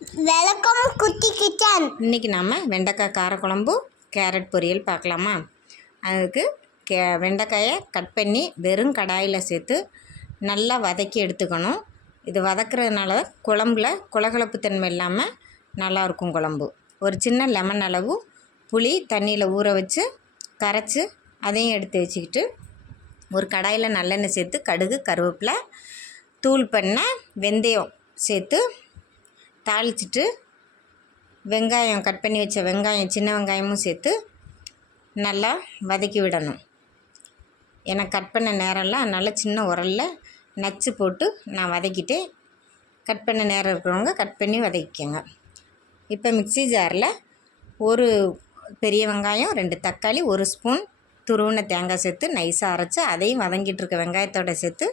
Welcome குட்டி kitchen. இன்றைக்கி நாம் வெண்டைக்காய் காரக்குழம்பு கேரட் பொரியல் பார்க்கலாமா? அதுக்கு வெண்டைக்காயை கட் பண்ணி வெறும் கடாயில் சேர்த்து நல்லா வதக்கி எடுத்துக்கணும். இது வதக்கிறதுனால குழம்புல குளகுழப்பு தன்மை இல்லாமல் நல்லாயிருக்கும் குழம்பு. ஒரு சின்ன லெமன் அளவு புளி தண்ணியில் ஊற வச்சு கரைச்சி அதையும் எடுத்து வச்சுக்கிட்டு ஒரு கடாயில் நல்லெண்ணெய் சேர்த்து கடுகு கருவேப்பிலை தூள் பண்ண வெந்தயம் சேர்த்து தாளிச்சிட்டு வெங்காயம் கட் பண்ணி வச்ச வெங்காயம் சின்ன வெங்காயமும் சேர்த்து நல்லா வதக்கி விடணும். எனக்கு கட் பண்ண நேரம்லாம் அதனால் சின்ன உரலில் நச்சு போட்டு நான் வதக்கிட்டு கட் பண்ண நேரம் இருக்கிறவங்க கட் பண்ணி வதக்கிக்கோங்க. இப்போ மிக்ஸி ஜாரில் ஒரு பெரிய வெங்காயம் 2 தக்காளி 1 ஸ்பூன் துருவின தேங்காய் சேர்த்து நைஸாக அரைச்சி அதையும் வதங்கிட்டு இருக்க வெங்காயத்தோடு சேர்த்து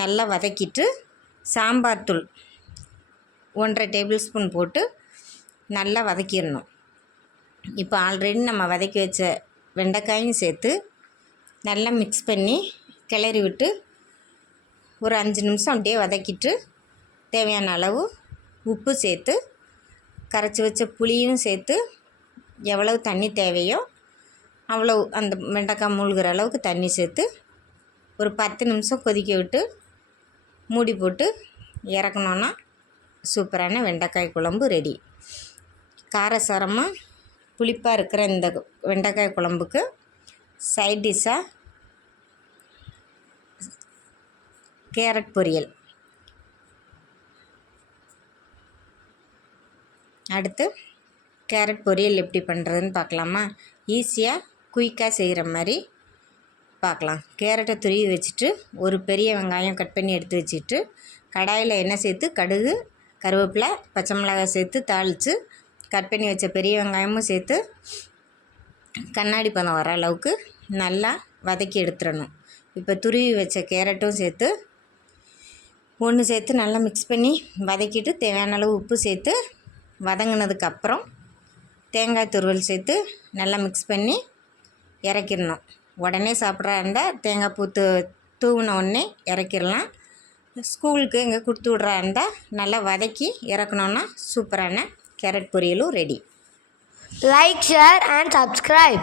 நல்லா வதக்கிட்டு சாம்பார் தூள் 1.5 டேபிள் ஸ்பூன் போட்டு நல்லா வதக்கிடணும். இப்போ ஆல்ரெடி நம்ம வதக்கி வச்ச வெண்டைக்காயும் சேர்த்து நல்லா மிக்ஸ் பண்ணி கிளறி விட்டு ஒரு 5 நிமிஷம் அப்படியே வதக்கிட்டு தேவையான அளவு உப்பு சேர்த்து கரைச்சி வச்ச புளியும் சேர்த்து எவ்வளவு தண்ணி தேவையோ அவ்வளவு அந்த வெண்டைக்காய் மூழ்கிற அளவுக்கு தண்ணி சேர்த்து ஒரு 10 நிமிஷம் கொதிக்க விட்டு மூடி போட்டு இறக்கணுன்னா சூப்பரான வெண்டைக்காய் குழம்பு ரெடி. காரசாரமாக புளிப்பாக இருக்கிற இந்த வெண்டைக்காய் குழம்புக்கு சைட் டிஷ்ஷாக கேரட் பொரியல். அடுத்து கேரட் பொரியல் எப்படி பண்ணுறதுன்னு பார்க்கலாமா? ஈஸியாக குயிக்காக செய்கிற மாதிரி பார்க்கலாம். கேரட்டை துருவி வச்சுட்டு ஒரு பெரிய வெங்காயம் கட் பண்ணி எடுத்து வச்சுட்டு கடாயில் எண்ணெய் சேர்த்து கடுகு கருவேப்பிலை பச்சை மிளகாய் சேர்த்து தாளித்து கட் பண்ணி வச்ச பெரிய வெங்காயமும் சேர்த்து கண்ணாடி பதம் வர அளவுக்கு நல்லா வதக்கி எடுத்துடணும். இப்போ துருவி வச்ச கேரட்டும் சேர்த்து ஒன்று சேர்த்து நல்லா மிக்ஸ் பண்ணி வதக்கிட்டு தேவையான அளவு உப்பு சேர்த்து வதங்கினதுக்கப்புறம் தேங்காய் துருவல் சேர்த்து நல்லா மிக்ஸ் பண்ணி இறக்கிடணும். உடனே சாப்பிட்றா இருந்தால் தேங்காய் பூ தூவின உடனே இறக்கிடலாம். ஸ்கூலுக்கு எங்கே கொடுத்து விட்றா இருந்தால் நல்லா வதக்கி இறக்கணுன்னா சூப்பரான கேரட் பொரியலும் ready. Like, share and subscribe.